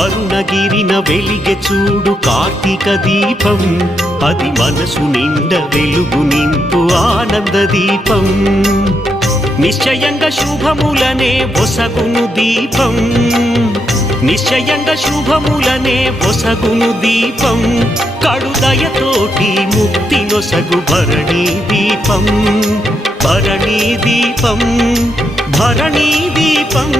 అరుణగిరిన వెలిగె చూడు కార్తీక దీపం, అది మనసు నిండ వెలుగు నింపు ఆనంద దీపం. నిశ్చయంగా శుభములనే ఒసగును దీపం, నిశ్చయంగా శుభములనే ఒసగును దీపం. కడుదయతోటి ముక్తి నొసగు భరణీ దీపం, భరణీ దీపం, భరణీ దీపం.